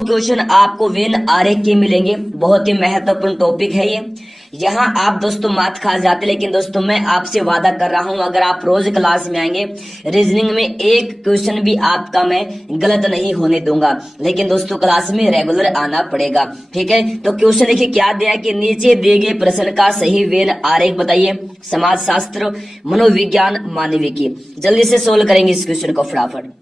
Question आपको when आरेख के मिलेंगे। बहुत ही महत्वपूर्ण टॉपिक है ये। यहाँ आप दोस्तों मात खा जाते, लेकिन दोस्तों मैं आपसे वादा कर रहा हूँ अगर आप रोज क्लास में आएंगे रीजनिंग में एक क्वेश्चन भी आपका मैं गलत नहीं होने दूंगा। लेकिन दोस्तों क्लास में रेगुलर आना पड़ेगा, ठीक है। तो क्वेश्चन देखिए क्या दिया है कि नीचे दिए गए प्रश्न का सही वेन आरेख बताइए। समाज शास्त्र, मनोविज्ञान, मानविकी। जल्दी से सोल्व करेंगे इस क्वेश्चन को फटाफट।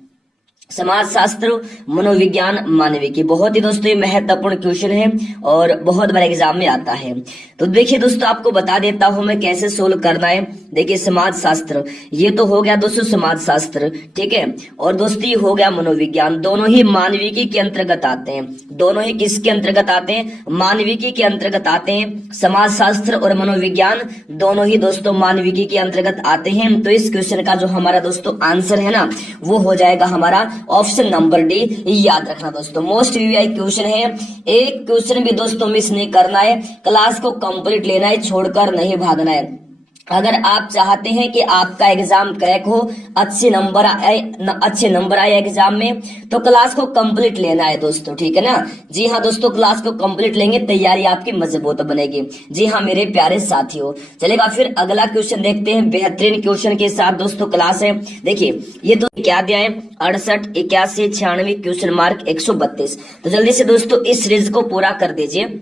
समाज शास्त्र, मनोविज्ञान, मानविकी। बहुत ही दोस्तों ये महत्वपूर्ण क्वेश्चन है और बहुत बार एग्जाम में आता है। तो देखिए दोस्तों आपको बता देता हूं मैं कैसे सोल्व करना है। देखिए समाज शास्त्र, ये तो हो गया दोस्तों समाज शास्त्र, ठीक है। और दोस्तों ये हो गया मनोविज्ञान। दोनों ही मानविकी के अंतर्गत आते हैं। दोनों ही किसके अंतर्गत आते हैं? मानविकी के अंतर्गत आते हैं। समाज शास्त्र और मनोविज्ञान दोनों ही दोस्तों मानविकी के अंतर्गत आते हैं। तो इस क्वेश्चन का जो हमारा दोस्तों आंसर है ना, वो हो जाएगा हमारा ऑप्शन नंबर डी। याद रखना दोस्तों, मोस्ट वीवीआई क्वेश्चन है। एक क्वेश्चन भी दोस्तों मिस नहीं करना है। क्लास को कंप्लीट लेना है, छोड़कर नहीं भागना है। अगर आप चाहते हैं कि आपका एग्जाम क्रैक हो, अच्छे नंबर आए एग्जाम में, तो क्लास को कंप्लीट लेना है दोस्तों, ठीक है ना। जी हाँ दोस्तों, क्लास को कंप्लीट लेंगे, तैयारी आपकी मजबूत बनेगी। जी हाँ मेरे प्यारे साथियों, चलेगा फिर अगला क्वेश्चन देखते हैं। बेहतरीन क्वेश्चन के साथ दोस्तों क्लास है। देखिए ये तो क्या दिया है, 68, 81, 96, क्वेश्चन मार्क 132। तो जल्दी से दोस्तों इस सीरीज को पूरा कर दीजिए।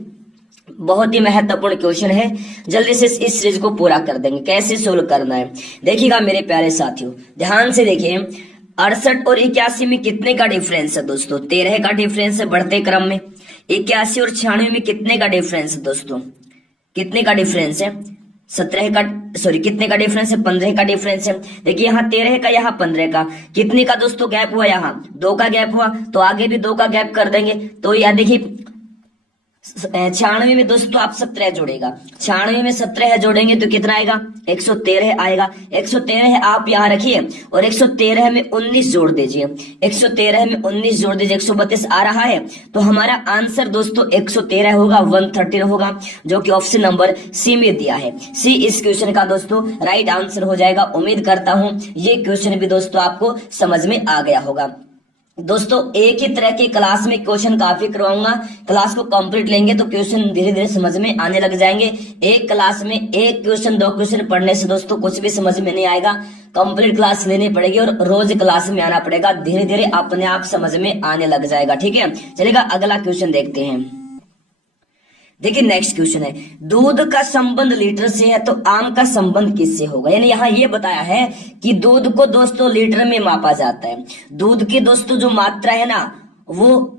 बहुत ही महत्वपूर्ण क्वेश्चन है, जल्दी से इस सीरीज को पूरा कर देंगे। कैसे सोल्व करना है देखिएगा मेरे प्यारे साथियों, ध्यान से देखिए। 68 और 81 में कितने का डिफरेंस है दोस्तों? 13 का डिफरेंस है बढ़ते क्रम में। 81 और 96 में कितने का डिफरेंस है दोस्तों? कितने का डिफरेंस है? 17 का, सॉरी कितने का डिफरेंस है? 15 का डिफरेंस है। देखिए यहाँ 13 का, यहाँ 15 का, कितने का दोस्तों गैप हुआ? यहाँ 2 का गैप हुआ, तो आगे भी 2 का गैप कर देंगे। तो यह देखिए 96 में दोस्तों आप 17 जोड़ेगा, 96 में 17 जोड़ेंगे तो कितना आएगा? 113 आएगा। 113 आप यहाँ रखिए और 113 में 19 जोड़ दीजिए। 113 में 19 जोड़ दीजिए, 132 आ रहा है। तो हमारा आंसर दोस्तों 113 होगा, 113 होगा, जो कि ऑप्शन नंबर सी में दिया है। सी इस क्वेश्चन का दोस्तों राइट आंसर हो जाएगा। उम्मीद करता हूं ये क्वेश्चन भी दोस्तों आपको समझ में आ गया होगा। दोस्तों एक ही तरह की क्लास में क्वेश्चन काफी करवाऊंगा। क्लास को कंप्लीट लेंगे तो क्वेश्चन धीरे धीरे समझ में आने लग जाएंगे। एक क्लास में एक क्वेश्चन, 2 क्वेश्चन पढ़ने से दोस्तों कुछ भी समझ में नहीं आएगा। कंप्लीट क्लास लेनी पड़ेगी और रोज क्लास में आना पड़ेगा। धीरे धीरे अपने आप समझ में आने लग जाएगा, ठीक है। चलेगा अगला क्वेश्चन देखते हैं। देखिए नेक्स्ट क्वेश्चन है, दूध का संबंध लीटर से है तो आम का संबंध किससे होगा? यानी यहाँ ये बताया है कि दूध को दोस्तों लीटर में मापा जाता है। दूध की दोस्तों जो मात्रा है ना वो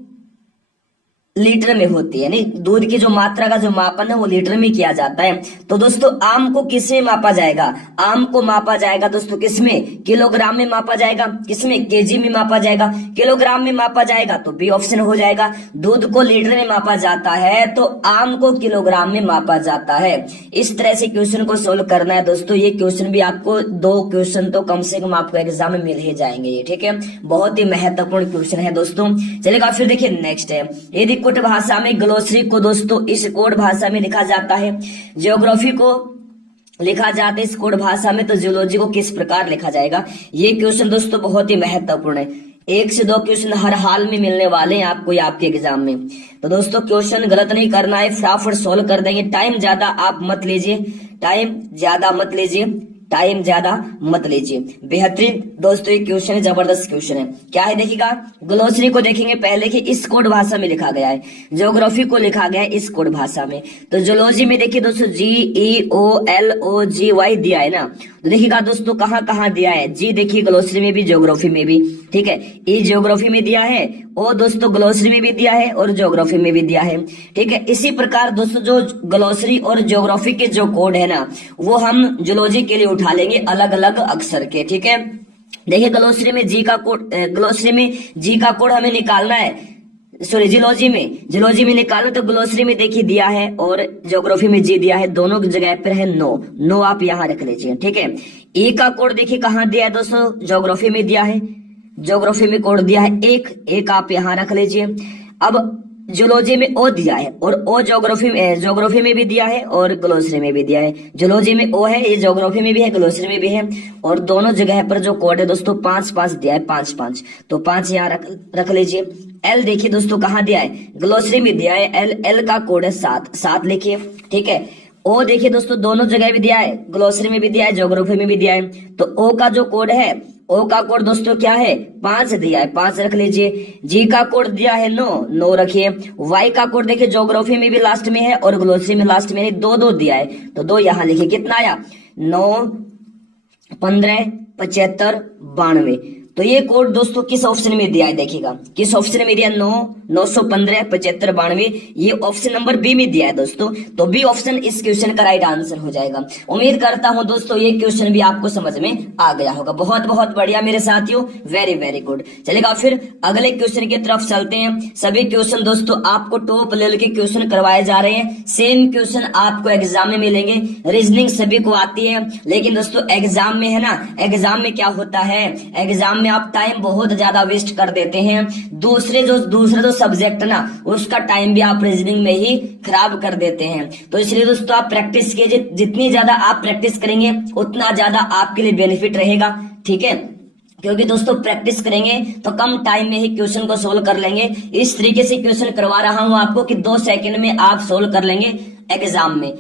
लीटर में होती है, यानी दूध की जो मात्रा का जो मापन है वो लीटर में किया जाता है। तो दोस्तों आम को किसमें मापा जाएगा? आम को मापा जाएगा दोस्तों किसमें? किलोग्राम में मापा जाएगा। किसमें? केजी में मापा जाएगा। किलोग्राम में मापा जाएगा तो बी ऑप्शन हो जाएगा। दूध को लीटर में मापा जाता है तो आम को किलोग्राम में मापा जाता है। इस तरह से क्वेश्चन को सोल्व करना है दोस्तों। ये क्वेश्चन भी आपको 2 क्वेश्चन तो कम से कम आपको एग्जाम में मिल ही जाएंगे, ठीक है। बहुत ही महत्वपूर्ण क्वेश्चन है दोस्तों। चलेगा फिर देखिए नेक्स्ट है, यदि कोड भाषा में ग्लोसरी को दोस्तों इस कोड भाषा में लिखा जाता है, ज्योग्राफी को लिखा जाता है इस कोड भाषा में, तो जियोलॉजी को किस प्रकार लिखा जाएगा? ये क्वेश्चन दोस्तों बहुत ही महत्वपूर्ण है। 1 से 2 क्वेश्चन हर हाल में मिलने वाले हैं आपको आपके एग्जाम में। तो दोस्तों क्वेश्चन गलत नहीं करना है, फटाफट सोल्व कर देंगे। टाइम ज्यादा आप मत लीजिए, टाइम ज्यादा मत लीजिए, टाइम ज्यादा मत लीजिए। बेहतरीन दोस्तों ये क्वेश्चन है, जबरदस्त क्वेश्चन है। क्या है देखिएगा, ग्लोसरी को देखेंगे पहले कि इस कोड भाषा में लिखा गया है, ज्योग्राफी को लिखा गया है इस कोड भाषा में। तो जूलॉजी में देखिए दोस्तों GEOLOGY दिया है ना। तो देखिएगा दोस्तों कहाँ कहाँ दिया है। जी देखिए ग्लोसरी में भी, ज्योग्राफी में भी, ठीक है। ई ज्योग्राफी में दिया है, ओ दोस्तों ग्लोसरी में भी दिया है और ज्योग्राफी में भी दिया है, ठीक है। इसी प्रकार दोस्तों जो ग्लोसरी और ज्योग्राफी के जो कोड है ना वो हम जूलॉजी के लिए उठा लेंगे अलग अलग अक्षर के, ठीक है। देखिए ग्लोसरी में जी का कोड हमें निकालना है, सॉरी जियोलॉजी में निकालो तो ग्लोसरी में देखिए दिया है और ज्योग्राफी में जी दिया है। दोनों की जगह पर है नो आप यहाँ रख लीजिए, ठीक है। ए का कोड देखिए कहाँ दिया है दोस्तों? ज्योग्राफी में दिया है, ज्योग्राफी में कोड दिया है 1 आप यहाँ रख लीजिए। अब जूलॉजी में ओ दिया है और ओ ज्योग्राफी में भी दिया है और ग्लोसरी में भी दिया है। जूलॉजी में ओ है, ये ज्योग्राफी में भी है, ग्लोसरी में भी है। और दोनों जगह पर जो कोड है दोस्तों 5-5 दिया है, 5-5, तो 5 यहाँ रख लीजिए। एल देखिए दोस्तों कहाँ दिया है, ग्लोसरी में दिया है। एल का कोड है 7 लिखिए, ठीक है। ओ देखिए दोस्तों दोनों जगह भी दिया है, ग्लोसरी में भी दिया है, ज्योग्राफी में भी दिया है। तो ओ का जो कोड है, ओ का कोड दोस्तों क्या है, 5 दिया है, 5 रख लीजिए। जी का कोड दिया है 9 रखिए। वाई का कोड देखिए ज्योग्राफी में भी लास्ट में है और ग्लोसरी में लास्ट में 2 दिया है, तो 2 यहाँ लिखिए। कितना आया, 9, 15, 75, 92। तो ये कोड दोस्तों किस ऑप्शन में दिया है, देखिएगा किस ऑप्शन में दिया, 9, 915, 75, 92, ये ऑप्शन नंबर बी में दिया है दोस्तों। तो बी ऑप्शन इस क्वेश्चन का राइट आंसर हो जाएगा। उम्मीद करता हूं दोस्तों ये क्वेश्चन भी आपको समझ में आ गया होगा। बहुत बहुत बढ़िया मेरे साथियों, वेरी वेरी गुड। चलेगा फिर अगले क्वेश्चन की तरफ चलते हैं। सभी क्वेश्चन दोस्तों आपको टॉप लेवल के क्वेश्चन करवाए जा रहे हैं। सेम क्वेश्चन आपको एग्जाम में मिलेंगे। रीजनिंग सभी को आती है, लेकिन दोस्तों एग्जाम में है ना, एग्जाम में क्या होता है, एग्जाम में आप टाइम बहुत ज्यादा वेस्ट कर देते हैं। दूसरे जो सब्जेक्ट ना, उसका टाइम भी आप रीजनिंग में ही खराब कर देते हैं। तो इसलिए दोस्तों आप प्रैक्टिस कीजिए, जितनी ज्यादा आप प्रैक्टिस करेंगे उतना ज्यादा आपके लिए बेनिफिट रहेगा, ठीक है। क्योंकि दोस्तों प्रैक्टिस करेंगे तो कम टाइम में ही क्वेश्चन को सोल्व कर लेंगे। इस तरीके से क्वेश्चन करवा रहा हूं आपको कि 2 सेकंड में आप सोल्व कर लेंगे एग्जाम में,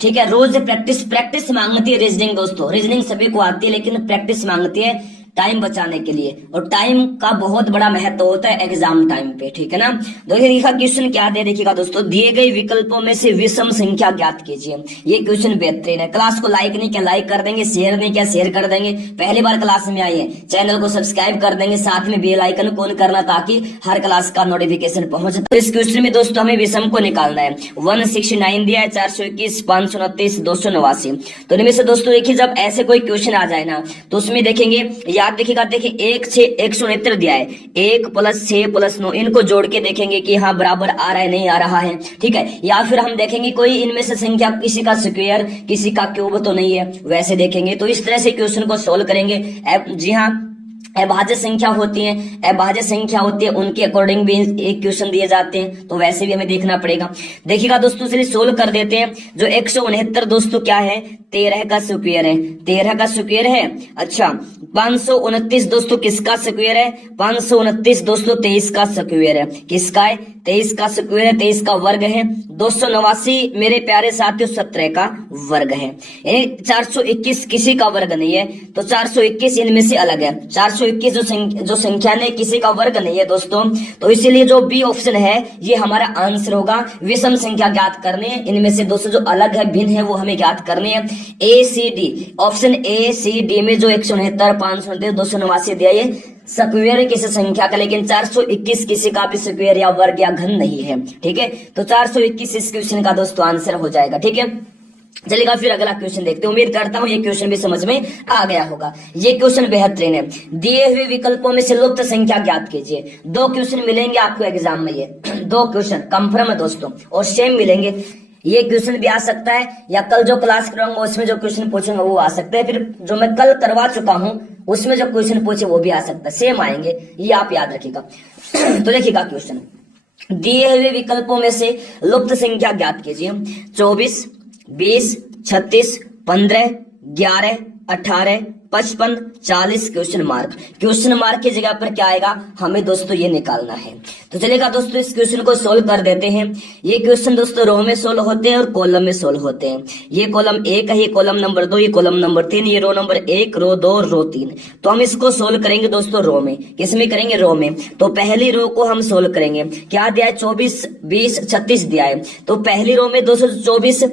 ठीक है। रोज प्रैक्टिस मांगती है रीजनिंग दोस्तों। रीजनिंग सभी को आती है, लेकिन प्रैक्टिस मांगती है टाइम बचाने के लिए, और टाइम का बहुत बड़ा महत्व होता है एग्जाम टाइम पे, ठीक है ना। देखिएगा क्वेश्चन क्या दे, देखिएगा दोस्तों, दिए गए विकल्पों में से विषम संख्या ज्ञात कीजिए। ये क्वेश्चन बेहतरीन है। क्लास को लाइक नहीं किया लाइक कर देंगे, शेयर नहीं किया शेयर कर देंगे। पहली बार क्लास में आइए चैनल को सब्सक्राइब कर देंगे, साथ में बेल आइकन ऑन करना ताकि हर क्लास का नोटिफिकेशन पहुंचे। तो इस क्वेश्चन में दोस्तों हमें विषम को निकालना है। 169 दिया है, 421, 529, 289। तो इनमें से दोस्तों देखिए जब ऐसे कोई क्वेश्चन आ जाए ना, तो उसमें देखेंगे, याद देखिएगा, देखिए 1, 6, 169 दिया है, 1 + 6 + 9, इनको जोड़ के देखेंगे कि हाँ बराबर आ रहा है नहीं आ रहा है, ठीक है। या फिर हम देखेंगे कोई इनमें से संख्या किसी का स्क्वायर किसी का क्यूब तो नहीं है, वैसे देखेंगे। तो इस तरह से क्वेश्चन को सोल्व करेंगे। जी हाँ, अभाज्य संख्या होती है, उनके अकॉर्डिंग भी एक क्वेश्चन दिए जाते हैं, तो वैसे भी हमें देखना पड़ेगा। देखिएगा दोस्तों चलिए सोल्व कर देते हैं। जो 169 दोस्तों क्या है, 13 का स्क्वायर है, 13 का स्क्वायर है। अच्छा 529 दोस्तों किसका स्क्वायर है, 529 दोस्तों 23 का स्क्वायर है। किसका है, 23 का स्क्वायर है, 23 का वर्ग है। 289 मेरे प्यारे साथियों 17 का वर्ग है। 421 किसी का वर्ग नहीं है, तो 421 इनमें से अलग है। 421 जो संख्या ने किसी का वर्ग नहीं है दोस्तों, तो इसीलिए जो बी ऑप्शन है ये हमारा आंसर होगा। विषम संख्या ज्ञात करने, इनमें से दोस्तों जो अलग है भिन्न है वो हमें ज्ञात करनी है। A C D, option A C D में जो 169, 529, 289 दिया ये स्क्वायर किसी संख्या का, लेकिन 421 किसी का भी स्क्वायर या वर्ग या घन नहीं है, ठीक है। तो 421 इस क्वेश्चन का दोस्तों आंसर हो जाएगा, ठीक है। चलिएगा फिर अगला क्वेश्चन देखते हैं। उम्मीद करता हूं ये क्वेश्चन भी समझ में आ गया होगा। ये क्वेश्चन बेहतरीन है। दिए हुए विकल्पों में से लुप्त संख्या ज्ञात कीजिए। 2 क्वेश्चन मिलेंगे आपको एग्जाम में, ये 2 क्वेश्चन कंफर्म है दोस्तों, और सेम मिलेंगे। ये क्वेश्चन भी आ सकता है, या कल जो क्लास कराऊंगा उसमें जो क्वेश्चन पूछूंगा वो आ सकता है, फिर जो मैं कल करवा चुका हूं उसमें जो क्वेश्चन पूछे वो भी आ सकता है, सेम आएंगे, ये आप याद रखिएगा। तो देखिएगा क्वेश्चन, दिए हुए विकल्पों में से लुप्त संख्या ज्ञात कीजिए। 24, 20, 36, 15, 11, 18, 55, 40 क्वेश्चन मार्क की जगह पर क्या आएगा, हमें दोस्तों ये निकालना है। तो चलेगा दोस्तों इस क्वेश्चन को सोल्व कर देते हैं। ये क्वेश्चन दोस्तों रो में सोल्व होते हैं और कॉलम में सोल्व होते हैं। ये कॉलम 1 है, ये कॉलम नंबर 2, ये कॉलम नंबर 3, ये रो नंबर 1, रो 2, रो 3। तो हम इसको सोल्व करेंगे दोस्तों रो में। किसमें करेंगे, रो में। तो पहली रो को हम सोल्व करेंगे। क्या दिया है, 24, 20, 36 दिया है। तो पहली रो में दोस्तों 24,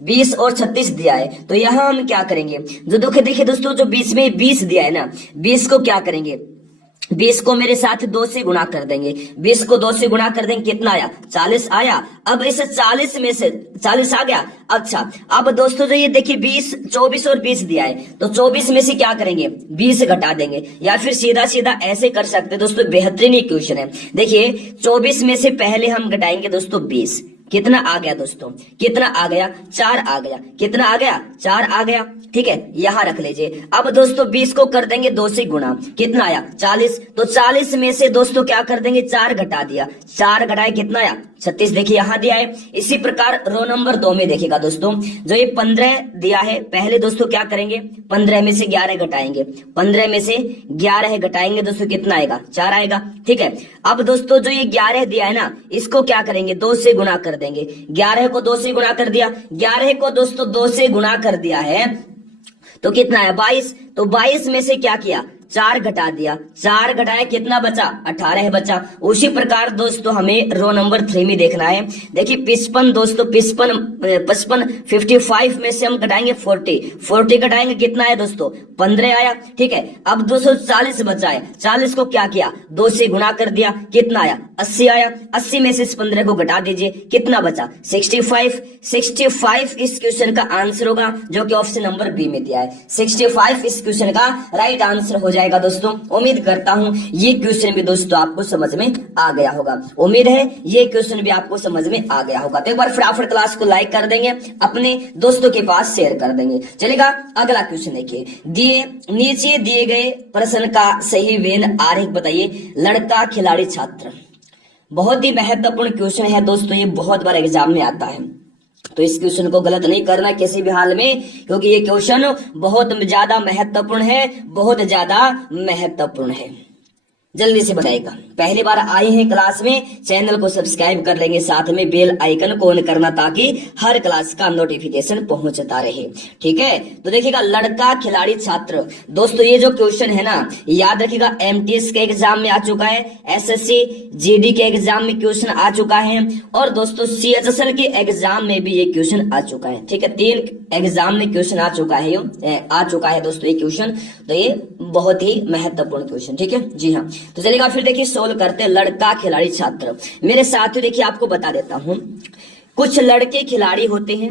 20 और 36 दिया है। तो यहाँ हम क्या करेंगे, जो देखिए दोस्तों जो 20 में 20 दिया है ना, 20 को क्या करेंगे, 20 को मेरे साथ 2 से गुणा कर देंगे। 20 को 2 से गुणा कर देंगे, कितना आया, 40 आया। अब इस 40 में से 40 आ गया। अच्छा अब दोस्तों जो ये देखिए 20, 24 और 20 दिया है, तो 24 में से क्या करेंगे, 20 घटा देंगे, या फिर सीधा सीधा ऐसे कर सकते हैं दोस्तों। बेहतरीन क्वेश्चन है। देखिए 24 में से पहले हम घटाएंगे दोस्तों 20, कितना आ गया दोस्तों, कितना आ गया, 4 आ गया। कितना आ गया, 4 आ गया, ठीक है, यहां रख लीजिए। अब दोस्तों 20 को कर देंगे 2 से गुणा, कितना आया, 40। तो 40 में से दोस्तों क्या कर देंगे, 4 घटा दिया, 4 घटाए कितना आया, 36 देखिए यहाँ दिया है। इसी प्रकार रो नंबर 2 में देखिएगा दोस्तों, जो ये 15 दिया है, पहले दोस्तों क्या करेंगे, 15 में से 11 घटाएंगे, 15 में से 11 घटाएंगे दोस्तों, कितना आएगा, 4 आएगा। ठीक है, अब दोस्तों जो ये 11 दिया है ना, इसको क्या करेंगे, 2 से गुणा कर देंगे। 11 को 2 से गुणा कर दिया, 11 को दोस्तों 2 से गुणा कर दिया है तो कितना है, 22। तो 22 में से क्या किया, 4 घटा दिया, 4 घटाया, कितना बचा, 18 बचा। उसी प्रकार दोस्तों हमें रो नंबर 3 में देखना है। देखिए 55 दोस्तों, 55 55 में से हम घटाएंगे 40 घटाएंगे, कितना है दोस्तों, 15 आया। ठीक है, अब 240 बचा है, 40 को क्या किया, 2 से गुणा कर दिया, कितना आया, 80 आया। 80 में से इस 15 को घटा दीजिए, कितना बचा, 65 इस क्वेश्चन का आंसर होगा, जो कि ऑप्शन नंबर बी में दिया है। 65 इस क्वेश्चन का राइट आंसर हो जाएगा दोस्तों। उम्मीद करता हूं ये क्वेश्चन भी दोस्तों आपको समझ में आ गया होगा। उम्मीद है ये क्वेश्चन भी आपको समझ में आ गया होगा। तो एक बार फटाफट क्लास को लाइक कर देंगे, अपने दोस्तों के पास शेयर कर देंगे। चलेगा, अगला क्वेश्चन देखिए, नीचे दिए गए प्रश्न का सही वेन आरेख बताइए। लड़का, खिलाड़ी, छात्र। बहुत ही महत्वपूर्ण क्वेश्चन है दोस्तों, ये बहुत बार एग्जाम में आता है, तो इस क्वेश्चन को गलत नहीं करना किसी भी हाल में, क्योंकि ये क्वेश्चन बहुत ज्यादा महत्वपूर्ण है, बहुत ज्यादा महत्वपूर्ण है। जल्दी से बताइएगा, पहली बार आए हैं क्लास में, चैनल को सब्सक्राइब कर लेंगे, साथ में बेल आइकन को ऑन करना, ताकि हर क्लास का नोटिफिकेशन पहुंचता रहे। ठीक है, तो देखिएगा, लड़का, खिलाड़ी, छात्र। दोस्तों ये जो क्वेश्चन है ना, याद रखिएगा, एमटीएस के एग्जाम में आ चुका है, एसएससी जीडी के एग्जाम में क्वेश्चन आ चुका है, और दोस्तों सीएचएसएल के एग्जाम में भी ये क्वेश्चन आ चुका है। ठीक है, 3 एग्जाम में क्वेश्चन आ चुका है दोस्तों ये क्वेश्चन, तो ये बहुत ही महत्वपूर्ण क्वेश्चन। ठीक है, जी हाँ। तो चलिएगा फिर देखिए सोल्व करते हैं। लड़का, खिलाड़ी, छात्र। मेरे साथियों देखिए, आपको बता देता हूं, कुछ लड़के खिलाड़ी होते हैं,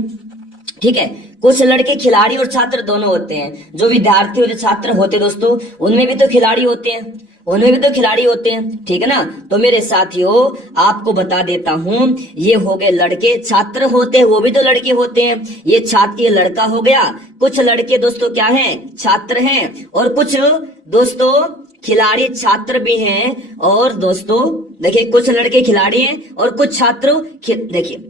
ठीक है, कुछ लड़के खिलाड़ी और छात्र दोनों होते हैं। जो विद्यार्थी और जो छात्र होते हैं दोस्तों, उनमें भी तो खिलाड़ी होते हैं, उनमें भी तो खिलाड़ी होते हैं। ठीक है ना, तो मेरे साथियों आपको बता देता हूं, ये हो गए लड़के, छात्र होते हैं, वो भी तो लड़के होते हैं। ये छात्र, ये लड़का हो गया, कुछ लड़के दोस्तों क्या हैं, छात्र हैं, और कुछ दोस्तों खिलाड़ी छात्र भी हैं। और दोस्तों देखिए, कुछ लड़के खिलाड़ी हैं और कुछ छात्र, देखिए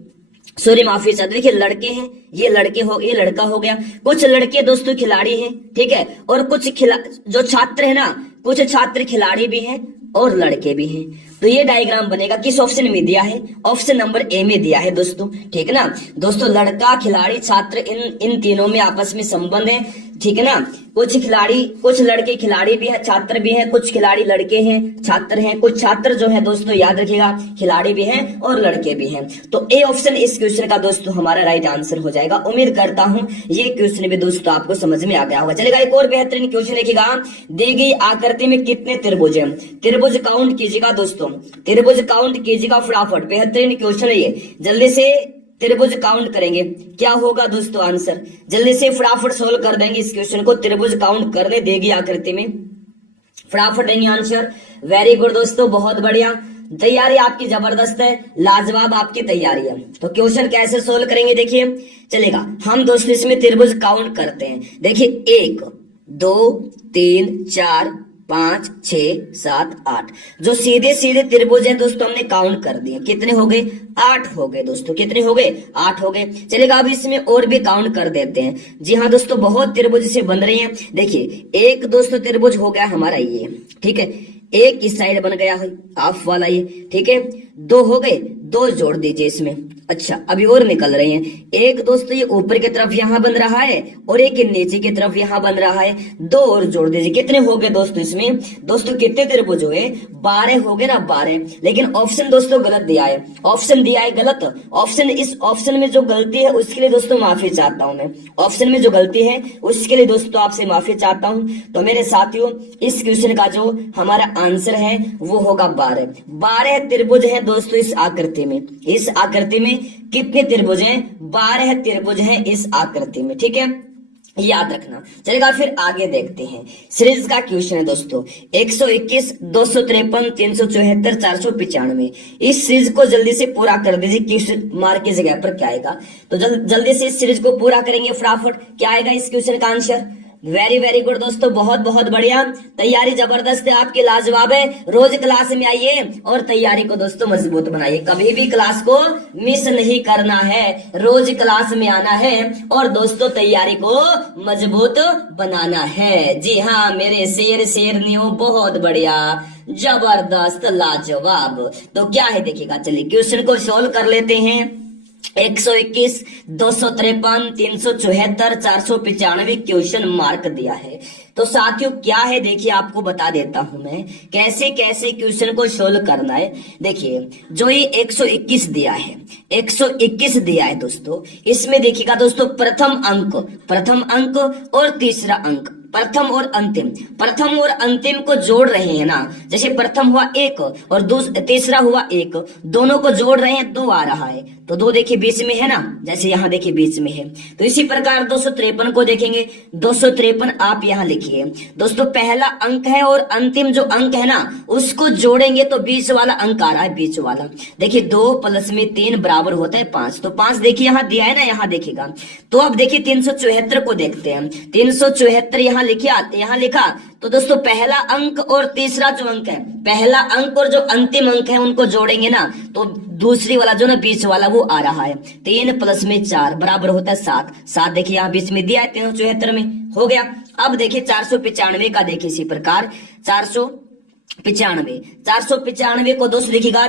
सॉरी माफी चाहते, देखिए लड़के हैं, ये लड़के हो, ये लड़का हो गया, कुछ लड़के दोस्तों खिलाड़ी हैं, ठीक है, और कुछ जो छात्र है ना, कुछ छात्र खिलाड़ी भी हैं और लड़के भी हैं। तो ये डायग्राम बनेगा, किस ऑप्शन में दिया है, ऑप्शन नंबर ए में दिया है दोस्तों। ठीक है ना दोस्तों, लड़का, खिलाड़ी, छात्र, इन तीनों में आपस में संबंध है। ठीक है ना, कुछ खिलाड़ी, कुछ लड़के खिलाड़ी भी है, छात्र भी हैं, कुछ खिलाड़ी लड़के हैं, छात्र हैं, कुछ छात्र जो है दोस्तों याद रखिएगा खिलाड़ी भी हैं और लड़के भी हैं। तो ए ऑप्शन इस क्वेश्चन का दोस्तों हमारा राइट आंसर हो जाएगा। उम्मीद करता हूं ये क्वेश्चन भी दोस्तों आपको समझ में आ गया होगा। चलेगा, एक और बेहतरीन क्वेश्चन लिखिएगा, दी गई आकृति में कितने त्रिभुज हैं। त्रिभुज काउंट कीजिएगा दोस्तों, त्रिभुज काउंट कीजिएगा फटाफट, बेहतरीन क्वेश्चन है ये। जल्दी से त्रिभुज काउंट करेंगे, क्या होगा दोस्तों आंसर, जल्दी से फटाफट सोल्व कर देंगे इस क्वेश्चन को। त्रिभुज काउंट करने देगी आकृति में, फटाफट देंगे आंसर। वेरी गुड दोस्तों, बहुत बढ़िया, तैयारी आपकी जबरदस्त है, लाजवाब आपकी तैयारी है। तो क्वेश्चन कैसे सोल्व करेंगे देखिए, चलेगा, हम दोस्तों इसमें त्रिभुज काउंट करते हैं। देखिए 1 2 3 4 5 6 7 8, जो सीधे सीधे त्रिभुज है दोस्तों हमने काउंट कर दिए, कितने हो गए, 8 हो गए दोस्तों, कितने हो गए, 8 हो गए। चलेगा, अब इसमें और भी काउंट कर देते हैं। जी हाँ दोस्तों, बहुत त्रिभुज से बन रहे हैं। देखिए एक दोस्तों त्रिभुज हो गया हमारा ये, ठीक है, एक इस साइड बन गया है हाफ वाला ये, ठीक है, 2 हो गए, 2 जोड़ दीजिए इसमें। अच्छा, अभी और निकल रहे हैं, एक दोस्तों ये ऊपर की तरफ यहाँ बन रहा है और एक नीचे की तरफ यहाँ बन रहा है, 2 और जोड़ दीजिए। कितने हो गए दोस्तों इसमें, दोस्तों कितने त्रिभुज हुए, 12 हो गए ना, 12। लेकिन ऑप्शन दोस्तों गलत दिया है, ऑप्शन दिया है गलत ऑप्शन। इस ऑप्शन में जो गलती है उसके लिए दोस्तों माफी चाहता हूं मैं, ऑप्शन में जो गलती है उसके लिए दोस्तों आपसे माफी चाहता हूं। तो मेरे साथियों इस क्वेश्चन का जो हमारा आंसर है वो होगा 12 त्रिभुज है दोस्तों इस आकृति में। इस आकृति में कितने त्रिभुज हैं, 12 त्रिभुज हैं इस आकृति में, ठीक है, याद रखना। चलेगा, फिर आगे देखते हैं। सीरीज का क्वेश्चन है दोस्तों 121 253 374 495। इस सीरीज को जल्दी से पूरा कर दीजिए, क्वेश्चन मार्क की जगह पर क्या आएगा। तो जल्दी से इस सीरीज को पूरा करेंगे फटाफट, क्या आएगा इस क्वेश्चन का आंसर। वेरी वेरी गुड दोस्तों, बहुत बहुत बढ़िया। तैयारी जबरदस्त है आपकी, लाजवाब है। रोज क्लास में आइए और तैयारी को दोस्तों मजबूत बनाइए। कभी भी क्लास को मिस नहीं करना है, रोज क्लास में आना है और दोस्तों तैयारी को मजबूत बनाना है। जी हाँ मेरे शेर शेरनियों, बहुत बढ़िया, जबरदस्त, लाजवाब। तो क्या है देखिएगा, चलिए क्वेश्चन को सोल्व कर लेते हैं। 121, 253, 374, 495 क्वेश्चन मार्क दिया है। तो साथियों क्या है देखिए, आपको बता देता हूं मैं कैसे कैसे क्वेश्चन को सोल्व करना है। देखिए जो ये 121 दिया है, 121 दिया है दोस्तों, इसमें देखिएगा दोस्तों प्रथम अंक और तीसरा अंक, प्रथम और अंतिम को जोड़ रहे हैं ना। जैसे प्रथम हुआ 1 और तीसरा हुआ 1, दोनों को जोड़ रहे हैं, 2 आ रहा है, तो 2 देखिए बीच में है ना, जैसे यहाँ देखिए बीच में है। तो इसी प्रकार 253 को देखेंगे, 253 आप यहाँ लिखिए दोस्तों, पहला अंक है और अंतिम जो अंक है ना उसको जोड़ेंगे तो बीच वाला अंक आ रहा है, बीच वाला। देखिए 2 + 3 बराबर होता है 5, तो 5 देखिए यहाँ दिया है ना, यहाँ देखेगा। तो अब देखिए 374 को देखते हैं, 374 यहाँ लिखिए, यहाँ लिखा। तो दोस्तों पहला अंक और तीसरा जो अंक है, पहला अंक और जो अंतिम अंक है उनको जोड़ेंगे ना तो दूसरी वाला जो ना बीच वाला वो आ रहा है। 3 + 4 बराबर होता है 7, 7 देखिए यहाँ बीच में दिया है 374 में, हो गया। अब देखिए 495 का देखिए इसी प्रकार, 495 को दोस्तों देखिएगा,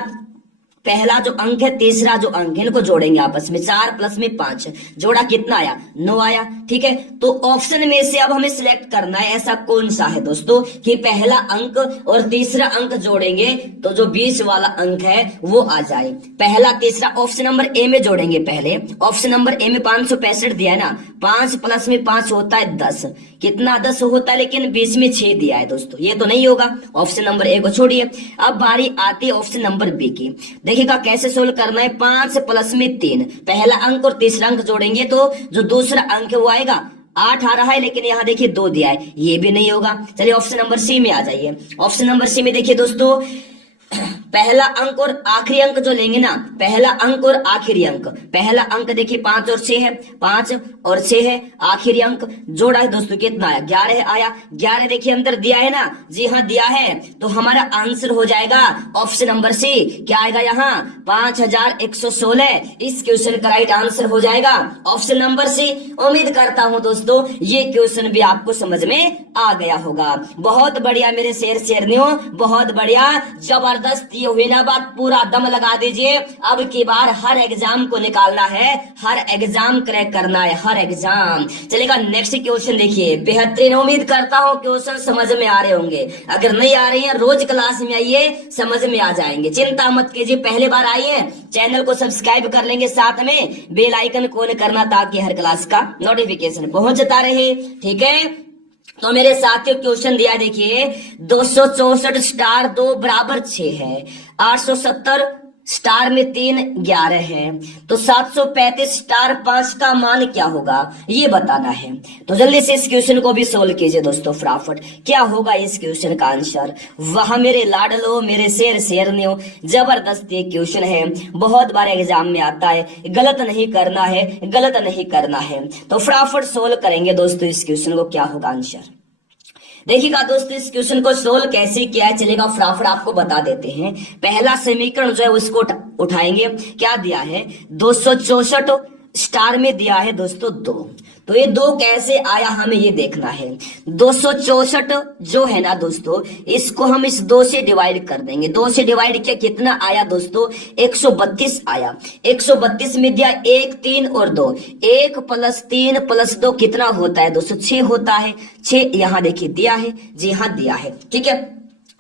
पहला जो अंक है तीसरा जो अंक है इनको जोड़ेंगे आपस में, 4 + 5 जोड़ा कितना आया, 9 आया। ठीक है, तो ऑप्शन में से अब हमें सिलेक्ट करना है ऐसा कौन सा है दोस्तों कि पहला अंक और तीसरा अंक जोड़ेंगे तो जो बीच वाला अंक है वो आ जाए। पहला तीसरा ऑप्शन नंबर ए में जोड़ेंगे। पहले ऑप्शन नंबर ए में 565 दिया है ना, 5 + 5 होता है 10, कितना 10 होता है, लेकिन बीच में 6 दिया है दोस्तों, ये तो नहीं होगा। ऑप्शन नंबर ए को छोड़िए, अब बारी आती है ऑप्शन नंबर बी की। देखिएगा कैसे सोल्व करना है, 5 + 3, पहला अंक और तीसरा अंक जोड़ेंगे तो जो दूसरा अंक है वो आएगा, 8 आ रहा है, लेकिन यहाँ देखिए 2 दिया है, ये भी नहीं होगा। चलिए ऑप्शन नंबर सी में आ जाइए। ऑप्शन नंबर सी में देखिए दोस्तों, पहला अंक और आखिरी अंक जो लेंगे ना, पहला अंक और आखिरी अंक, पहला अंक देखिए 5 और 6 है, 5 और 6 है, आखिरी अंक जोड़ा है दोस्तों कितना आया, 11 आया। 11 देखिए अंदर दिया है ना, जी हाँ दिया है, तो हमारा आंसर हो जाएगा ऑप्शन नंबर सी। क्या आएगा यहाँ, 5116। इस क्वेश्चन का राइट आंसर हो जाएगा ऑप्शन नंबर सी। उम्मीद करता हूं दोस्तों ये क्वेश्चन भी आपको समझ में आ गया होगा। बहुत बढ़िया मेरे शेर शेरनियों, बहुत बढ़िया, जबरदस्त। ये हुई ना बात, पूरा दम लगा दीजिए। अब की बार हर एग्जाम को निकालना है, हर एग्जाम क्रैक करना है, हर एग्जाम। चलेगा, नेक्स्ट क्वेश्चन देखिए, बेहतरीन। उम्मीद करता हूँ क्वेश्चन समझ में आ रहे होंगे, अगर नहीं आ रहे हैं रोज क्लास में आइए, समझ में आ जाएंगे, चिंता मत कीजिए। पहले बार आइए, चैनल को सब्सक्राइब कर लेंगे, साथ में बेल आइकन कॉल करना ताकि हर क्लास का नोटिफिकेशन पहुंचता रहे। ठीक है, तो मेरे साथियों क्वेश्चन दिया देखिए, 264 स्टार 2 बराबर 6 है, 870 स्टार में 3 11 है, तो 735 स्टार 5 का मान क्या होगा ये बताना है। तो जल्दी से इस क्वेश्चन को भी सोल्व कीजिए दोस्तों फटाफट। क्या होगा इस क्वेश्चन का आंसर, वह मेरे लाडलो, मेरे शेर शेरनियों, जबरदस्त ये क्वेश्चन है, बहुत बार एग्जाम में आता है, गलत नहीं करना है, गलत नहीं करना है। तो फटाफट सोल्व करेंगे दोस्तों इस क्वेश्चन को, क्या होगा आंसर। देखिएगा दोस्तों इस क्वेश्चन को सोल्व कैसे किया है, चलेगा फटाफट आपको बता देते हैं। पहला समीकरण जो है उसको उठाएंगे, क्या दिया है, 264 स्टार में दिया है दोस्तों 2, तो ये 2 कैसे आया हमें ये देखना है। 264 जो है ना दोस्तों, इसको हम इस 2 से डिवाइड कर देंगे, 2 से डिवाइड किया, कितना आया दोस्तों, 132 आया। 132 में दिया 1 3 और 2, 1 + 3 + 2 कितना होता है दोस्तों, 6 होता है। 6 यहाँ देखिए दिया है, जी हाँ दिया है। ठीक है,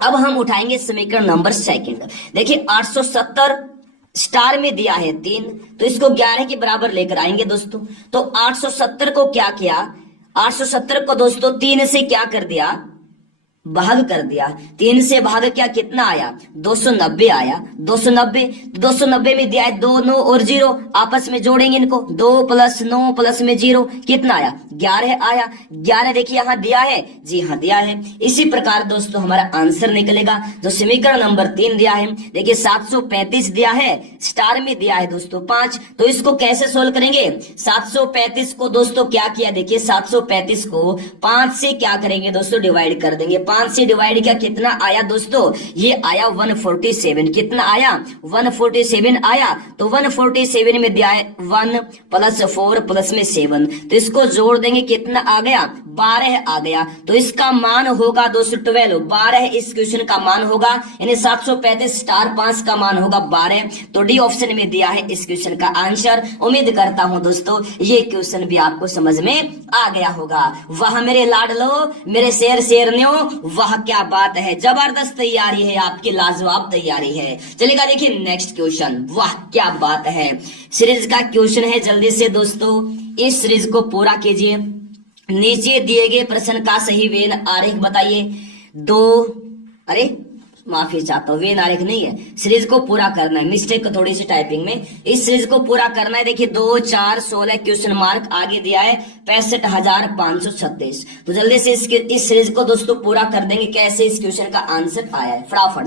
अब हम उठाएंगे समीकरण नंबर सेकंड। देखिए 870 स्टार में दिया है 3, तो इसको 11 के बराबर लेकर आएंगे दोस्तों। तो 870 को क्या किया, 870 को दोस्तों 3 से क्या कर दिया, भाग कर दिया, 3 से भाग क्या कितना आया 290 आया। 290 में दिया है 2 9 और 0, आपस में जोड़ेंगे इनको, 2 + 9 + में 0 कितना आया 11 आया। 11 देखिए यहाँ दिया है, जी हाँ दिया है। इसी प्रकार दोस्तों हमारा आंसर निकलेगा जो समीकरण नंबर 3 दिया है। देखिए 735 दिया है, स्टार में दिया है दोस्तों 5, तो इसको कैसे सोल्व करेंगे। 735 को दोस्तों क्या किया, देखिए 735 को 5 से क्या करेंगे दोस्तों डिवाइड कर देंगे। 5 से डिवाइड किया कितना आया दोस्तों, ये आया 147। कितना आया 147 आया। तो 147 में दिया है 1 + 4 + में 7, तो इसको जोड़ देंगे कितना आ गया 12 आ गया। तो इसका मान होगा दोस्तों 12, 12 इस क्वेश्चन का मान होगा, यानी 735 स्टार 5 का मान होगा 12। तो डी ऑप्शन में दिया है इस क्वेश्चन का आंसर। उम्मीद करता हूं दोस्तों ये क्वेश्चन भी आपको समझ में आ गया होगा। वाह मेरे लाडलो, मेरे शेर शेरनियों, वाह क्या बात है, जबरदस्त तैयारी है आपकी, लाजवाब तैयारी है। चलेगा देखिए नेक्स्ट क्वेश्चन, वाह क्या बात है। सीरीज का क्वेश्चन है, जल्दी से दोस्तों इस सीरीज को पूरा कीजिए। नीचे दिए गए प्रश्न का सही वेन आरेख बताइए। अरे माफी चाहता हूँ, वेन आरेख नहीं है, सीरीज को पूरा करना है, मिस्टेक थोड़ी सी टाइपिंग में। इस सीरीज को पूरा करना है। देखिए 2 4 16 क्वेश्चन मार्क आगे दिया है 65,536। तो जल्दी से इस सीरीज को दोस्तों पूरा कर देंगे। कैसे इस क्वेश्चन का आंसर आया है फटाफट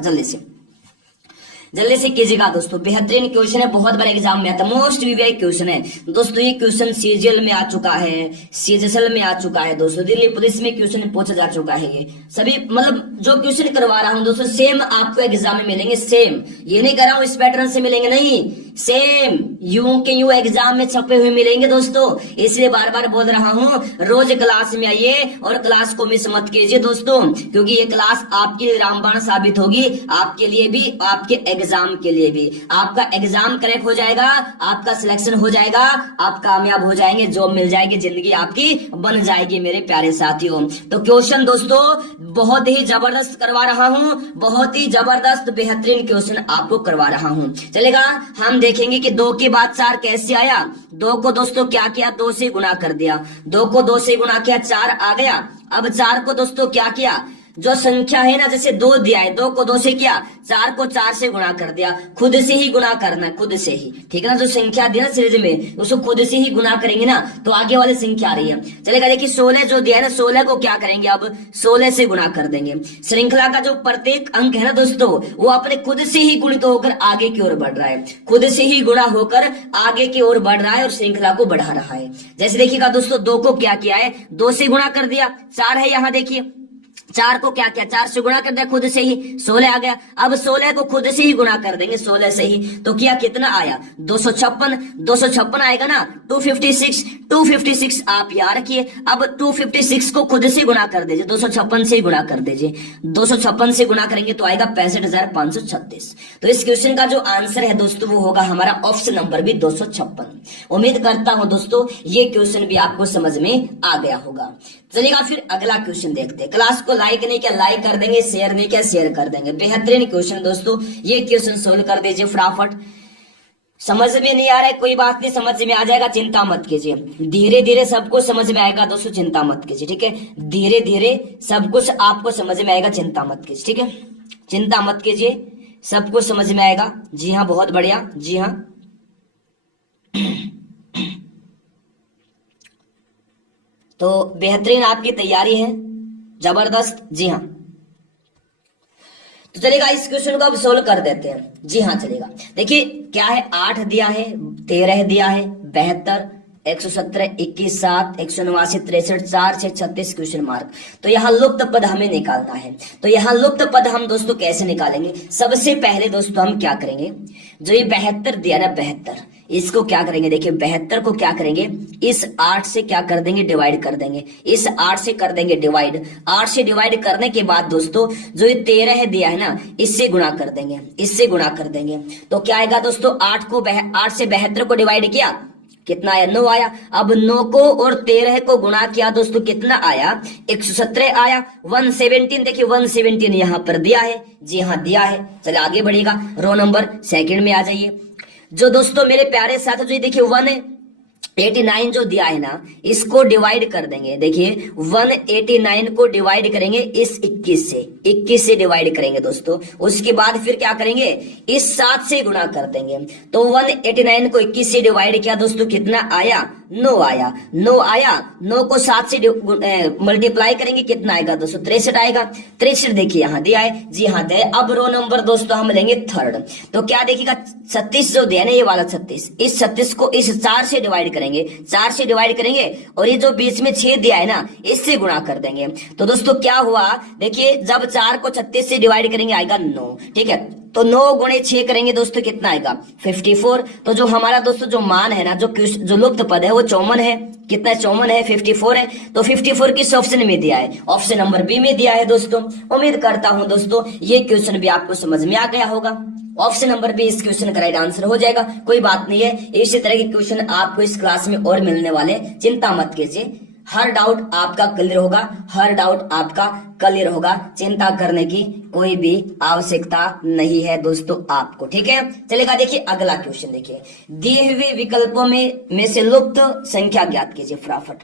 जल्दी से कीजिएगा दोस्तों। बेहतरीन क्वेश्चन है, बहुत बड़ा एग्जाम में आता है, मोस्ट वीवीआई क्वेश्चन है दोस्तों। ये क्वेश्चन सीजीएल में आ चुका है, सीजीएल में आ चुका है दोस्तों, दिल्ली पुलिस में क्वेश्चन पूछा जा चुका है। ये सभी मतलब जो क्वेश्चन करवा रहा हूं दोस्तों सेम आपको एग्जाम में मिलेंगे, सेम। ये नहीं कर रहा हूं इस पैटर्न से मिलेंगे, नहीं, सेम यूं के यूं एग्जाम में छपे हुए मिलेंगे दोस्तों। इसलिए बार बार बोल रहा हूं रोज क्लास में आइए और क्लास को मिस मत कीजिए दोस्तों, क्योंकि ये क्लास आपके लिए रामबाण साबित होगी, आपके लिए भी, आपके एग्जाम के लिए भी। आपका एग्जाम क्रैक हो जाएगा, आपका सिलेक्शन हो जाएगा, आप कामयाब हो जाएंगे, जॉब मिल जाएगी, जिंदगी आपकी बन जाएगी मेरे प्यारे साथियों। तो क्वेश्चन दोस्तों बहुत ही जबरदस्त करवा रहा हूं, बहुत ही जबरदस्त बेहतरीन क्वेश्चन आपको करवा रहा हूं। चलेगा, हम देखेंगे कि 2 के बाद 4 कैसे आया। 2 को दोस्तों क्या किया, 2 से गुणा कर दिया, 2 को 2 से गुणा किया 4 आ गया। अब 4 को दोस्तों क्या किया, जो संख्या है ना, जैसे 2 दिया है, 2 को 2 से किया, 4 को 4 से गुणा कर दिया। खुद से ही गुणा करना है, खुद से ही, ठीक है ना। जो संख्या दी ना सीरीज में उसको खुद से ही गुणा करेंगे ना, तो आगे वाली संख्या आ रही है। चलेगा देखिए 16 जो दिया है ना, 16 को क्या करेंगे, अब 16 से गुणा कर देंगे। श्रृंखला का जो प्रत्येक अंक है ना दोस्तों, वो अपने खुद से ही गुणित होकर आगे की ओर बढ़ रहा है, खुद से ही गुणा होकर आगे की ओर बढ़ रहा है और श्रृंखला को बढ़ा रहा है। जैसे देखिएगा दोस्तों 2 को क्या किया है, 2 से गुणा कर दिया, 4 है यहाँ देखिए, 4 को क्या किया, 4 से गुणा कर दिया, खुद से ही 16 आ गया। अब 16 को खुद से ही गुणा कर देंगे 16 से ही, तो क्या कितना आया 256 आएगा ना। 256 आप याद रखिए। अब 256 को खुद से गुणा कर दीजिए, 256 से गुणा कर दीजिए, 256 से गुणा करेंगे तो आएगा 65,536। तो इस क्वेश्चन का जो आंसर है दोस्तों वो होगा हमारा ऑप्शन नंबर भी 256। उम्मीद करता हूं दोस्तों ये क्वेश्चन भी आपको समझ में आ गया होगा। चलिएगा फिर अगला क्वेश्चन देखते हैं। क्लास को लाइक नहीं किया लाइक कर देंगे, शेयर नहीं किया शेयर कर देंगे। बेहतरीन क्वेश्चन दोस्तों, ये क्वेश्चन सोल्व कर दीजिए फटाफट। समझ में नहीं आ रहा है कोई बात नहीं, समझ में आ जाएगा, चिंता मत कीजिए, धीरे धीरे सब कुछ समझ में आएगा दोस्तों, चिंता मत कीजिए, ठीक है। धीरे धीरे सब कुछ आपको समझ में आएगा, चिंता मत कीजिए, ठीक है, चिंता मत कीजिए, सब कुछ समझ में आएगा। जी हाँ बहुत बढ़िया, जी हाँ। तो बेहतरीन आपकी तैयारी है, जबरदस्त, जी हाँ। तो चलेगा इस क्वेश्चन को अब सोल्व कर देते हैं। जी हाँ चलेगा, देखिए क्या है, 8 दिया है, 13 दिया है, 72, 117, 21, 7, 189, 63, 4, 6, 36 क्वेश्चन मार्क। तो यहाँ लुप्त पद हमें निकालना है। तो यहाँ लुप्त पद हम दोस्तों कैसे निकालेंगे, सबसे पहले दोस्तों हम क्या करेंगे, जो ये 72 दिया ना, 72 इसको क्या करेंगे, देखिए 72 को क्या करेंगे, इस 8 से क्या कर देंगे, डिवाइड कर देंगे, इस 8 से कर देंगे डिवाइड। 8 से डिवाइड करने के बाद दोस्तों जो ये 13 दिया है ना, इससे गुणा कर देंगे, इससे गुणा कर देंगे। तो क्या आएगा दोस्तों, 8 से 72 को डिवाइड किया, कितना आया, 9 आया। अब 9 को और 13 को गुणा किया दोस्तों, कितना आया, 117 आया। 117 देखिए 117 यहाँ पर दिया है, जी हाँ दिया है। चले आगे बढ़ेगा, रो नंबर सेकंड में आ जाइए। जो दोस्तों मेरे प्यारे साथ जो देखिए 1 है, 89 जो दिया है ना, इसको डिवाइड कर देंगे। देखिए 189 को डिवाइड करेंगे इस 21 से डिवाइड करेंगे दोस्तों। उसके बाद फिर क्या करेंगे, इस 7 से गुणा कर देंगे। तो 189 को 21 से डिवाइड किया दोस्तों, कितना आया, 9 आया। 9 को 7 से मल्टीप्लाई करेंगे, कितना आएगा दोस्तों, 63 आएगा। 63 देखिए यहाँ दिया है, जी हाँ दिया है। अब रो नंबर दोस्तों हम लेंगे थर्ड, तो क्या देखिएगा 36 जो दिया ना, ये वाला 36, इस 36 को इस 4 से डिवाइड करेंगे, 4 से डिवाइड करेंगे और ये जो बीच में 6 दिया है ना, इससे गुणा कर देंगे। तो दोस्तों क्या हुआ, देखिए जब 4 को 36 से डिवाइड करेंगे आएगा 9, ठीक है। तो 9 गुणे 6 करेंगे दोस्तों, कितना आएगा 54। तो जो हमारा दोस्तों जो मान है ना, जो लुप्त पद है वो 54 है। कितना 54 है, 54 है। तो 54 किस ऑप्शन में दिया है, ऑप्शन नंबर बी में दिया है दोस्तों। उम्मीद करता हूं दोस्तों ये क्वेश्चन भी आपको समझ में आ गया होगा। ऑप्शन नंबर बी इस क्वेश्चन का राइट आंसर हो जाएगा। कोई बात नहीं है, इसी तरह के क्वेश्चन आपको इस क्लास में और मिलने वाले, चिंता मत कीजिए। हर डाउट आपका क्लियर होगा, हर डाउट आपका क्लियर होगा, चिंता करने की कोई भी आवश्यकता नहीं है दोस्तों आपको, ठीक है। चलेगा, देखिए अगला क्वेश्चन देखिए, दिए हुए विकल्पों में से लुप्त संख्या ज्ञात कीजिए फटाफट।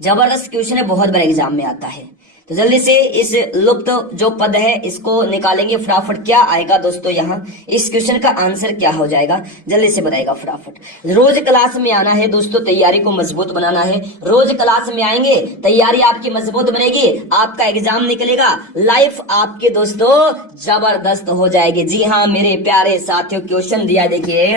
जबरदस्त क्वेश्चन है, बहुत बड़े एग्जाम में आता है। तो जल्दी से इस लुप्त जो पद है इसको निकालेंगे फटाफट। क्या आएगा दोस्तों यहाँ, इस क्वेश्चन का आंसर क्या हो जाएगा, जल्दी से बताएगा फटाफट। रोज क्लास में आना है दोस्तों, तैयारी को मजबूत बनाना है। रोज क्लास में आएंगे, तैयारी आपकी मजबूत बनेगी, आपका एग्जाम निकलेगा, लाइफ आपके दोस्तों जबरदस्त हो जाएगी। जी हाँ मेरे प्यारे साथियों, क्वेश्चन दिया देखिए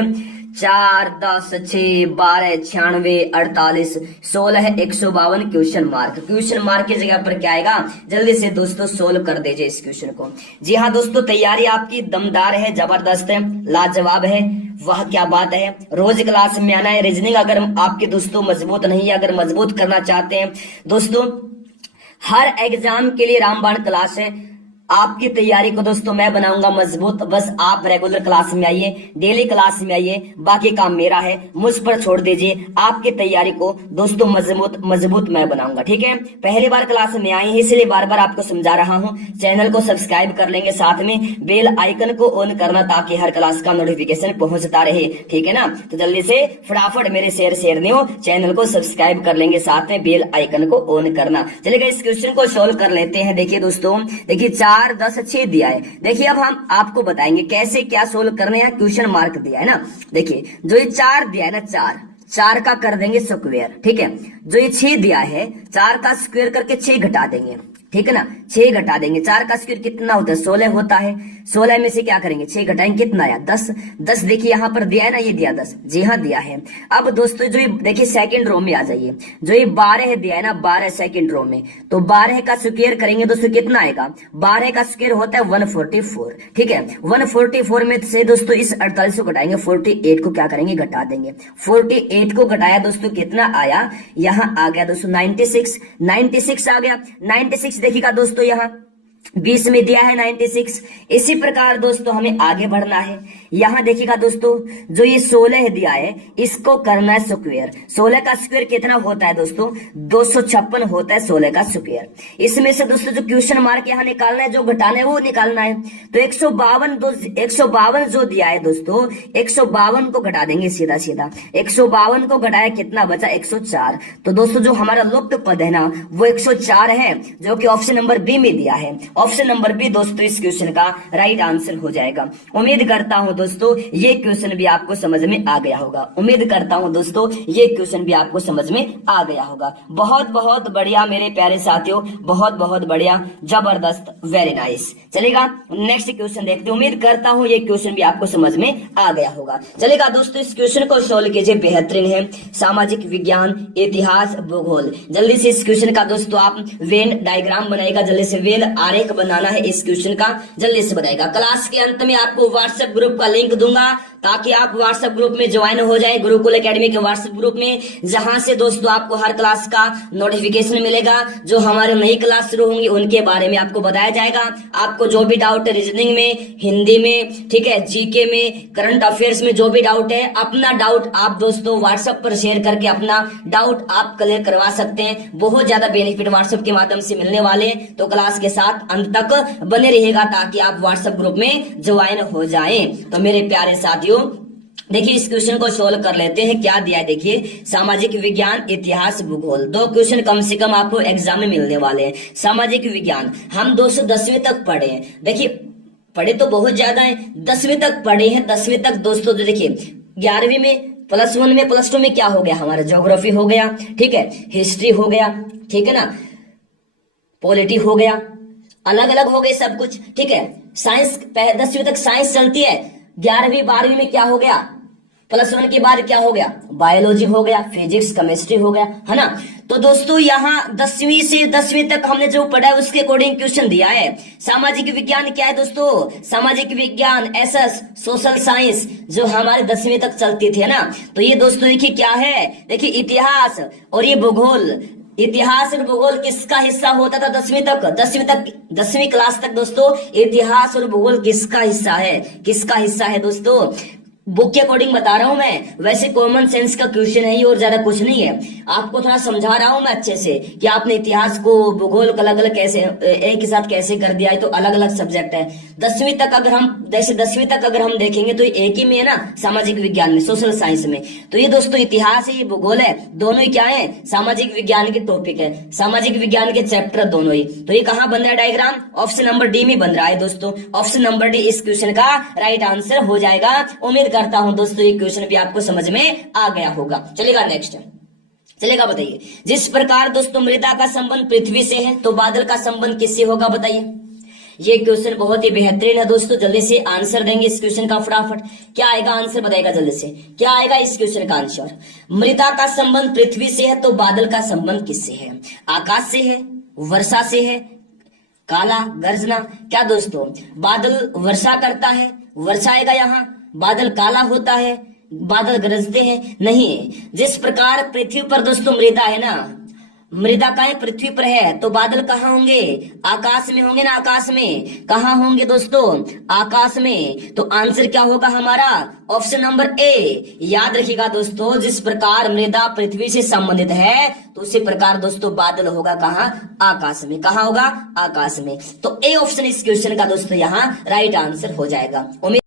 4, 10, 6, 12, 96, 48, 16, 152 क्वेश्चन मार्क। क्वेश्चन मार्क की जगह पर क्या आएगा, जल्दी से दोस्तों सोल्व कर दीजिए इस क्वेश्चन को। जी हाँ दोस्तों, तैयारी आपकी दमदार है, जबरदस्त है, लाजवाब है, वह क्या बात है। रोज क्लास में आना है। रीजनिंग अगर आपके दोस्तों मजबूत नहीं है, अगर मजबूत करना चाहते हैं दोस्तों, हर एग्जाम के लिए रामबाण क्लास है। आपकी तैयारी को दोस्तों मैं बनाऊंगा मजबूत, बस आप रेगुलर क्लास में आइए, डेली क्लास में आइए, बाकी काम मेरा है, मुझ पर छोड़ दीजिए। आपकी तैयारी को दोस्तों मजबूत मैं बनाऊंगा, ठीक है। पहली बार क्लास में आए हैं इसलिए बार बार आपको समझा रहा हूं। चैनल को सब्सक्राइब कर लेंगे, साथ में बेल आइकन को ऑन करना ताकि हर क्लास का नोटिफिकेशन पहुंचता रहे, ठीक है ना। तो जल्दी से फटाफट मेरे शेयर नहीं हो, चैनल को सब्सक्राइब कर लेंगे, साथ में बेल आइकन को ऑन करना। चलिए इस क्वेश्चन को सोल्व कर लेते हैं। देखिए दोस्तों, देखिए 4, 10, 6 दिया है। देखिए अब हम आपको बताएंगे कैसे क्या सोल्व करने हैं। क्वेश्चन मार्क दिया है ना, देखिए जो ये 4 दिया है ना, 4 का कर देंगे स्क्वायर, ठीक है। जो ये 6 दिया है, 4 का स्क्वायर करके 6 घटा देंगे, ठीक है ना। 6 घटा देंगे, 4 का स्क्वायर कितना होता है, 16 होता है। 16 में से क्या करेंगे, 6 घटाएंगे, कितना आया 10। 10 देखिए यहाँ पर दिया है ना, ये दिया 10, जी हाँ दिया है। अब दोस्तों जो ये देखिए सेकंड रो में आ जाइए, जो ये 12 दिया है ना, 12 सेकंड रो में, तो 12 का स्क्वायर करेंगे दोस्तों, कितना आएगा, 12 का स्क्वायर होता है 144, ठीक है। 144 में से दोस्तों इस 48 को घटाएंगे, 48 को क्या करेंगे, घटा देंगे। 48 को घटाया दोस्तों, कितना आया, यहाँ आ गया दोस्तों 96 आ गया। 96 देखिएगा दोस्तों, यहाँ 20 में दिया है 96। इसी प्रकार दोस्तों हमें आगे बढ़ना है। यहां देखिएगा दोस्तों, जो ये 16 दिया है इसको करना है स्क्वायर। 16 का स्क्वायर कितना होता है दोस्तों, 256 होता है 16 का स्क्वायर। इसमें से दोस्तों जो क्वेश्चन मार्क यहाँ निकालना है, जो घटाना है वो निकालना है। तो 152 जो दिया है दोस्तों, 152 को घटा देंगे सीधा सीधा। 152 को घटाया, कितना बचा, 104। तो दोस्तों जो हमारा लुप्त पद है ना, वो 104 है, जो कि ऑप्शन नंबर बी में दिया है। ऑप्शन नंबर बी दोस्तों इस क्वेश्चन का राइट आंसर हो जाएगा। उम्मीद करता हूं दोस्तों ये क्वेश्चन भी आपको समझ में आ गया होगा। उम्मीद करता हूं दोस्तों ये क्वेश्चन भी आपको समझ में आ गया होगा। बहुत बहुत बढ़िया मेरे प्यारे साथियों, बहुत बहुत बढ़िया, जबरदस्त, वेरी नाइस। चलेगा नेक्स्ट क्वेश्चन देखते हैं। उम्मीद करता हूं ये क्वेश्चन भी आपको समझ में आ गया होगा। चलेगा दोस्तों इस क्वेश्चन को सोल्व कीजिए, बेहतरीन है, सामाजिक विज्ञान, इतिहास, भूगोल। जल्दी से इस क्वेश्चन का दोस्तों आप वेन डायग्राम बनाएगा, जल्दी से वेन आरेख बनाना है इस क्वेश्चन का, जल्दी से बनाएगा। क्लास के अंत में आपको व्हाट्सएप ग्रुप का लिंक दूंगा ताकि आप व्हाट्सएप ग्रुप में ज्वाइन हो जाए, गुरुकुल एकेडमी के व्हाट्सएप ग्रुप में, जहां से दोस्तों आपको हर क्लास का नोटिफिकेशन मिलेगा। जो हमारे नई क्लास शुरू होंगी उनके बारे में आपको बताया जाएगा। आपको जो भी डाउट है रीजनिंग में, हिंदी में, ठीक है, जीके में, करंट अफेयर्स में जो भी डाउट है, अपना डाउट आप दोस्तों व्हाट्सएप पर शेयर करके अपना डाउट आप क्लियर करवा सकते हैं। बहुत ज्यादा बेनिफिट व्हाट्सएप के माध्यम से मिलने वाले, तो क्लास के साथ अंत तक बने रहिएगा ताकि आप व्हाट्सएप ग्रुप में ज्वाइन हो जाएं। तो मेरे प्यारे साथियों देखिए इस क्वेश्चन को सोल्व कर लेते हैं। क्या दिया है देखिए, सामाजिक विज्ञान, इतिहास, भूगोल, 2 क्वेश्चन कम से कम आपको एग्जाम में मिलने वाले हैं। सामाजिक विज्ञान हम 210वीं तक पढ़े हैं। देखिए पढ़े तो बहुत ज्यादा है, 10वीं तक पढ़े हैं। 10वीं तक दोस्तों जो देखिए 11वीं में, +1 में, +2 में क्या हो गया हमारा, ज्योग्राफी हो गया, ठीक है, हिस्ट्री हो गया, ठीक है ना, पॉलिटी हो गया, अलग अलग हो गए सब कुछ, ठीक है। साइंस 10वीं तक साइंस चलती है। 11वीं 12वीं में क्या हो गया, +1 के बाद क्या हो गया, बायोलॉजी हो गया, फिजिक्स, केमिस्ट्री हो गया, है ना। तो दोस्तों यहाँ 10वीं से 10वीं तक हमने जो पढ़ा है उसके अकॉर्डिंग क्वेश्चन दिया है। सामाजिक विज्ञान क्या है दोस्तों, सामाजिक विज्ञान, एसएस, सोशल साइंस जो हमारे 10वीं तक चलती थी, है ना। तो ये दोस्तों देखिए क्या है, देखिए इतिहास और ये भूगोल। इतिहास और भूगोल किसका हिस्सा होता था 10वीं तक, 10वीं क्लास तक दोस्तों इतिहास और भूगोल किसका हिस्सा है, किसका हिस्सा है दोस्तों, बुक के अकॉर्डिंग बता रहा हूं मैं। वैसे कॉमन सेंस का क्वेश्चन है ये और ज्यादा कुछ नहीं है। आपको थोड़ा समझा रहा हूं मैं अच्छे से कि आपने इतिहास को भूगोल को अलग अलग कैसे एक के साथ कैसे कर दिया है, तो अलग अलग सब्जेक्ट है। 10वीं तक अगर हम जैसे 10वीं तक अगर हम देखेंगे तो एक ही में है ना, सामाजिक विज्ञान में, सोशल साइंस में। तो ये दोस्तों इतिहास है, ये भूगोल है, दोनों ही क्या है, सामाजिक विज्ञान के टॉपिक है, सामाजिक विज्ञान के चैप्टर दोनों ही। तो ये कहां बन रहा है डायग्राम, ऑप्शन नंबर डी में बन रहा है दोस्तों। ऑप्शन नंबर डी इस क्वेश्चन का राइट आंसर हो जाएगा। उम्मीद करता हूं दोस्तों ये क्वेश्चन भी आपको समझ में आ गया होगा। चलेगा नेक्स्ट, चलेगा बताइए। जिस प्रकार दोस्तों मृदा का संबंध पृथ्वी से है तो बादल का संबंध किससे होगा बताइए। ये क्वेश्चन बहुत ही बेहतरीन है दोस्तों, जल्दी से आंसर देंगे इस क्वेश्चन का फटाफट। क्या आएगा आंसर बताएगा जल्दी से, क्या आएगा इस क्वेश्चन का आंसर। मृदा का संबंध पृथ्वी से है तो बादल का संबंध किससे है, आकाश से है, वर्षा से है, काला गर्जना। क्या दोस्तों बादल वर्षा करता है, वर्षा आएगा यहाँ, बादल काला होता है, बादल गरजते हैं, नहीं। जिस प्रकार पृथ्वी पर दोस्तों मृदा है ना, मृदा का पृथ्वी पर है तो बादल कहाँ होंगे, आकाश में होंगे ना, आकाश में। कहाँ होंगे दोस्तों, आकाश में। तो आंसर क्या होगा हमारा, ऑप्शन नंबर ए। याद रखिएगा दोस्तों, जिस प्रकार मृदा पृथ्वी से संबंधित है तो उसी प्रकार दोस्तों बादल होगा कहाँ, आकाश में। कहाँ होगा, आकाश में। तो ए ऑप्शन इस क्वेश्चन का दोस्तों यहाँ राइट आंसर हो जाएगा।